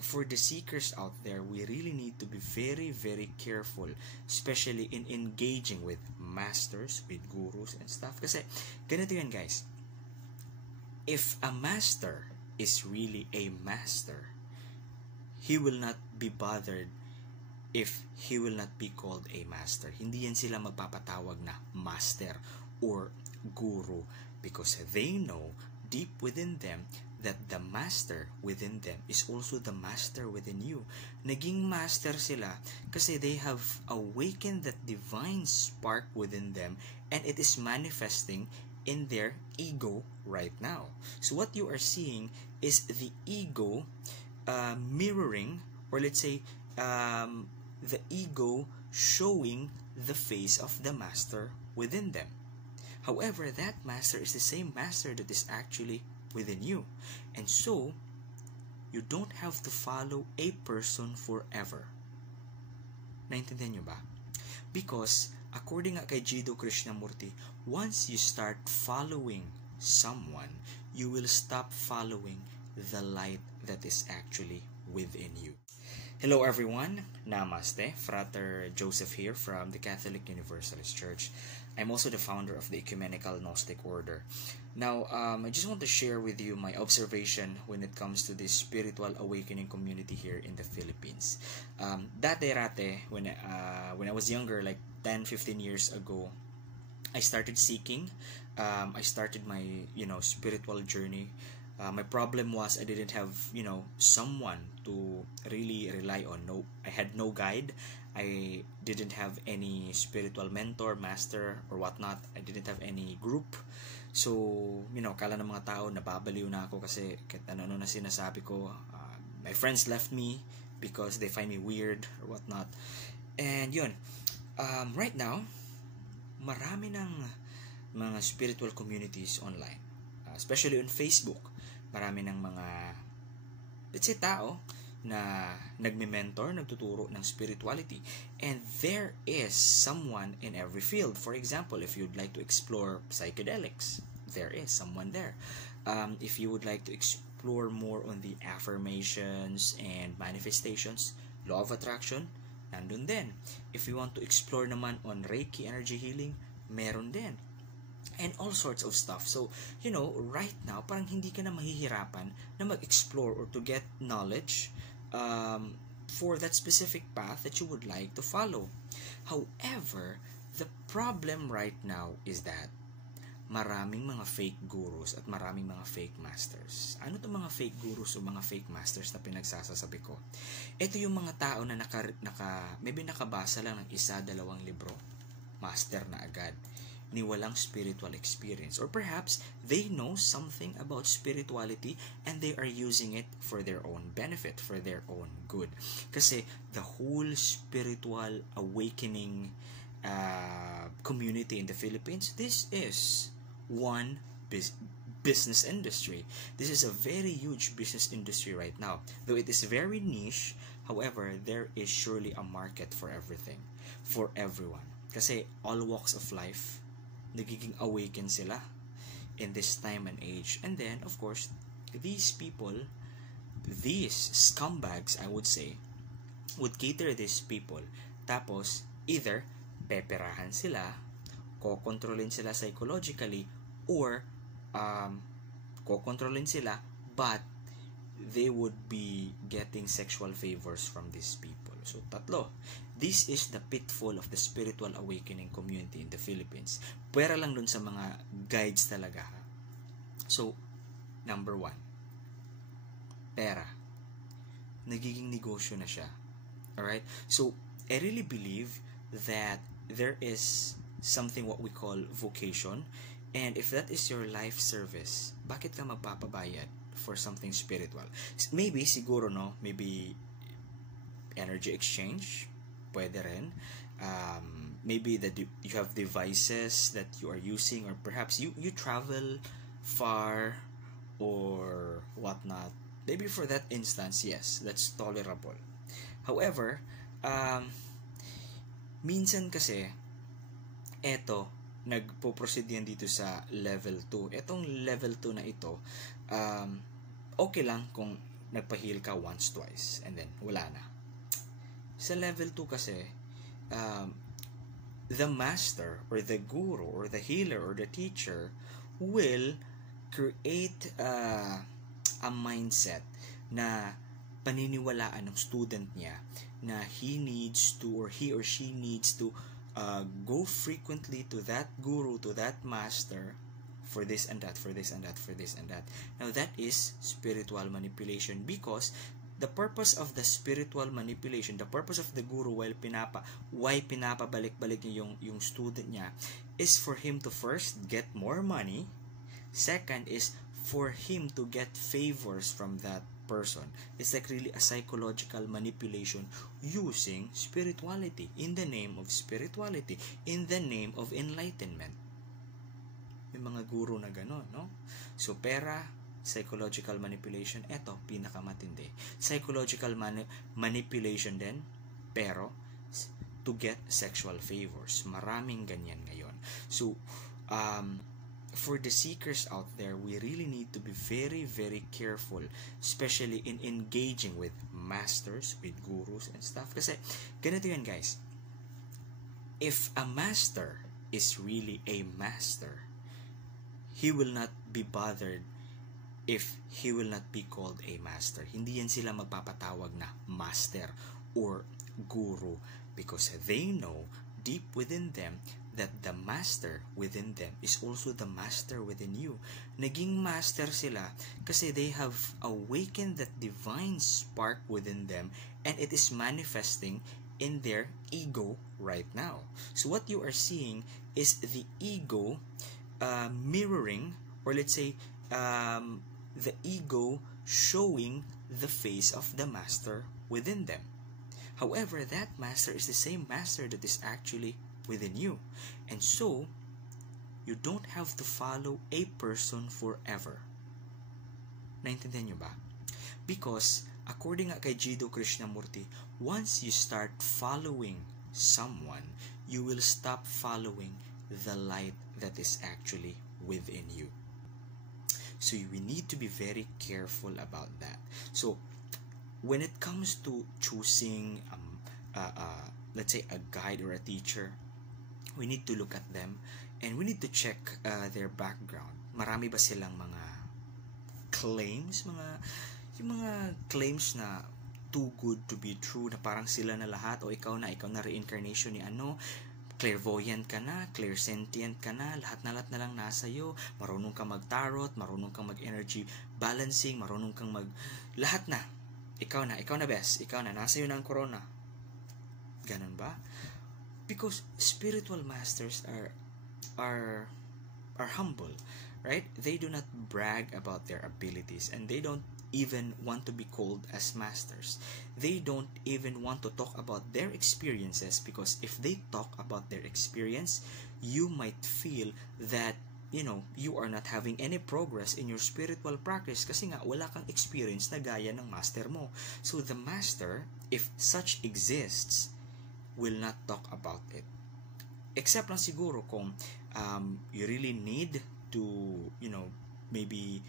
for the seekers out there, we really need to be very, very careful, especially in engaging with masters, with gurus and stuff. Kasi, ganito yan guys, if a master is really a master, he will not be bothered if he will not be called a master. Hindi yan sila magpapatawag na master or guru, because they know deep within them that the master within them is also the master within you. Naging master sila kasi they have awakened that divine spark within them, and it is manifesting in their ego right now. So what you are seeing is the ego mirroring, or let's say the ego showing the face of the master within them. However, that master is the same master that is actually within you. And so, you don't have to follow a person forever. Naintindihan nyo ba? Because, according kay Jiddu Krishnamurti, once you start following someone, you will stop following the light that is actually within you. Hello everyone, Namaste, Frater Joseph here from the Catholic Universalist Church. I'm also the founder of the Ecumenical Gnostic Order. Now, I just want to share with you my observation when it comes to this spiritual awakening community here in the Philippines. Dati-rate, when I was younger, like 10-15 years ago, I started seeking. I started my spiritual journey. My problem was I didn't have someone to really rely on. I had no guide. I didn't have any spiritual mentor, master, or whatnot. I didn't have any group. So, kala ng mga tao nababaliw na ako kasi kahit ano na sinasabi ko. My friends left me because they find me weird or whatnot. And yun, right now, marami ng mga spiritual communities online, especially on Facebook. Marami ng mga, let's say, tao na nagme-mentor, nagtuturo ng spirituality. And there is someone in every field. For example, if you'd like to explore psychedelics, there is someone there. If you would like to explore more on the affirmations and manifestations, law of attraction, nandun din. If you want to explore naman on Reiki energy healing, meron din. And all sorts of stuff. So, right now, parang hindi ka na mahihirapan na mag-explore or to get knowledge for that specific path that you would like to follow. However, the problem right now is that maraming mga fake gurus at maraming mga fake masters. Ano to mga fake gurus o mga fake masters na pinagsasasabi ko? Ito yung mga tao na maybe nakabasa lang ng 1-2 libro, master na agad, ni walang spiritual experience. Or perhaps they know something about spirituality and they are using it for their own benefit, for their own good. Kasi the whole spiritual awakening community in the Philippines, this is one business industry. This is a very huge business industry right now. Though it is very niche, however, there is surely a market for everything, for everyone. Kasi all walks of life, nagiging awaken sila in this time and age. And then, of course, these people, these scumbags, I would say, would cater these people. Tapos, either peperahan sila, kokontrolin sila psychologically, or kokontrolin sila, but they would be getting sexual favors from these people. So, tatlo. This is the pitfall of the spiritual awakening community in the Philippines. Pwera lang dun sa mga guides talaga. So, number 1, pera. Nagiging negosyo na siya. Alright? So, I really believe that there is something what we call vocation. And if that is your life service, bakit ka magpapabayad for something spiritual? Maybe, siguro, no? Maybe energy exchange, pwede rin. Maybe that you have devices that you are using, or perhaps you travel far or whatnot. Maybe for that instance, yes, that's tolerable. However, minsan kasi, eto, nagpo-proceed yan dito sa level 2. Etong level 2 na ito, okay lang kung nagpa-heal ka once, twice, and then wala na. Sa level 2 kasi, the master or the guru or the healer or the teacher will create a mindset na paniniwalaan ng student niya na he needs to or he or she needs to go frequently to that guru, to that master for this and that, for this and that, for this and that. Now that is spiritual manipulation, because the purpose of the spiritual manipulation, the purpose of the guru why pinapabalik-balik niya yung student niya is for him to first get more money. Second is for him to get favors from that person. It's like really a psychological manipulation using spirituality, in the name of spirituality, in the name of enlightenment. May mga guru na gano'n, no? So, pera, psychological manipulation, eto, pinakamatindi. Psychological manipulation din, pero to get sexual favors. Maraming ganyan ngayon. So, for the seekers out there, we really need to be very, very careful, especially in engaging with masters, with gurus and stuff. Kasi, ganito yan guys. If a master is really a master, he will not be bothered if he will not be called a master. Hindi yan sila magpapatawag na master or guru, because they know deep within them that the master within them is also the master within you. Naging master sila kasi they have awakened that divine spark within them, and it is manifesting in their ego right now. So what you are seeing is the ego mirroring, or let's say the ego showing the face of the master within them. However, that master is the same master that is actually within you. And so, you don't have to follow a person forever. Naintindihan nyo ba? Because, according nga kay Jiddu Krishnamurti, once you start following someone, you will stop following the light that is actually within you. So we need to be very careful about that. So when it comes to choosing let's say a guide or a teacher, we need to look at them and we need to check their background. Marami ba silang mga claims, yung mga claims na too good to be true, na parang sila na lahat, o ikaw na reincarnation ni ano, clairvoyant ka na, clairsentient ka na, lahat na lang nasa iyo, marunong kang mag-tarot, marunong kang mag-energy balancing, marunong kang lahat na, ikaw na best, ikaw na, nasa iyo na ang corona. Ganun ba? Because spiritual masters are humble, right? They do not brag about their abilities, and they don't even want to be called as masters. They don't even want to talk about their experiences, because if they talk about their experience, you might feel that you are not having any progress in your spiritual practice kasi nga wala kang experience na gaya ng master mo. So the master, if such exists, will not talk about it. Except lang siguro kung you really need to, maybe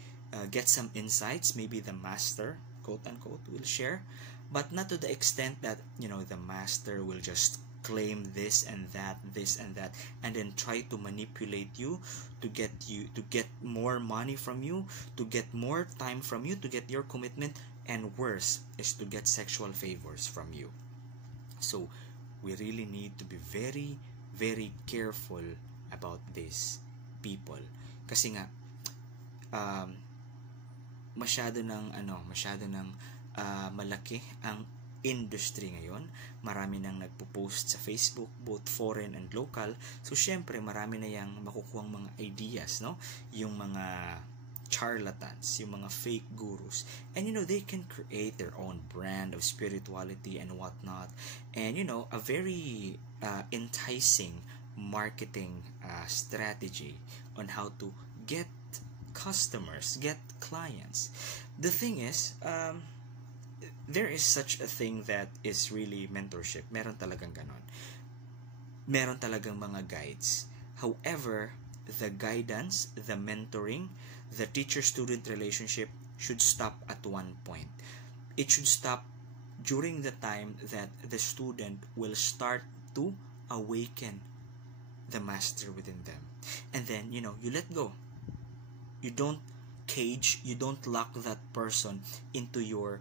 get some insights, maybe the master, quote-unquote, will share, but not to the extent that, the master will just claim this and that, and then try to manipulate you to get more money from you, to get more time from you, to get your commitment, and worse is to get sexual favors from you. So, we really need to be very, very careful about these people. Kasi nga, masyado ng malaki ang industry ngayon. Marami nang nagpo-post sa Facebook, both foreign and local. So syempre marami na yang makukuhang mga ideas, no? Yung mga charlatans, yung mga fake gurus, and they can create their own brand of spirituality and whatnot, and a very enticing marketing strategy on how to get customers, get clients. The thing is, there is such a thing that is really mentorship. Meron talagang ganon. Meron talagang mga guides. However, the guidance, the mentoring, the teacher-student relationship should stop at one point. it should stop during the time that the student will start to awaken the master within them. And then, you let go. You don't cage, you don't lock that person into your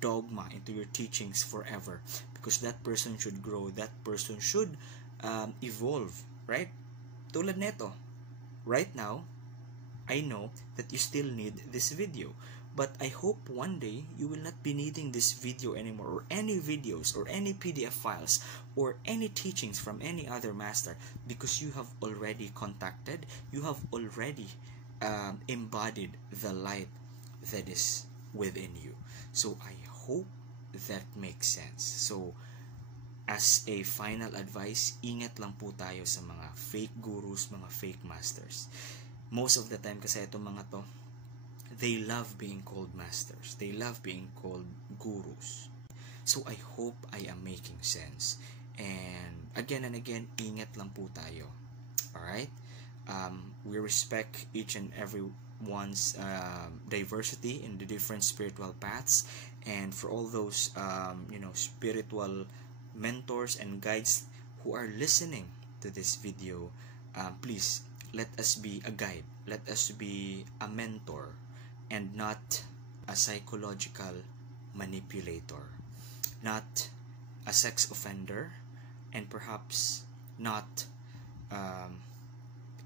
dogma, into your teachings forever, because that person should grow, that person should evolve, right? Tulad neto, right now, I know that you still need this video, but I hope one day you will not be needing this video anymore, or any videos, or any PDF files, or any teachings from any other master, because you have already contacted, you have already embodied the light that is within you. So I hope that makes sense. So as a final advice, ingat lang po tayo sa mga fake gurus, mga fake masters. Most of the time kasi itong mga to, they love being called masters. They love being called gurus. So I hope I am making sense. And again, ingat lang po tayo. Alright? We respect each and every one's diversity in the different spiritual paths. And for all those, spiritual mentors and guides who are listening to this video, please, let us be a guide. Let us be a mentor and not a psychological manipulator, not a sex offender, and perhaps not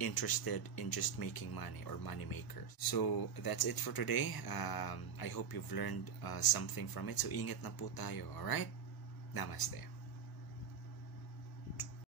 interested in just making money or money makers. So that's it for today. I hope you've learned something from it. So ingat na po tayo, alright? Namaste.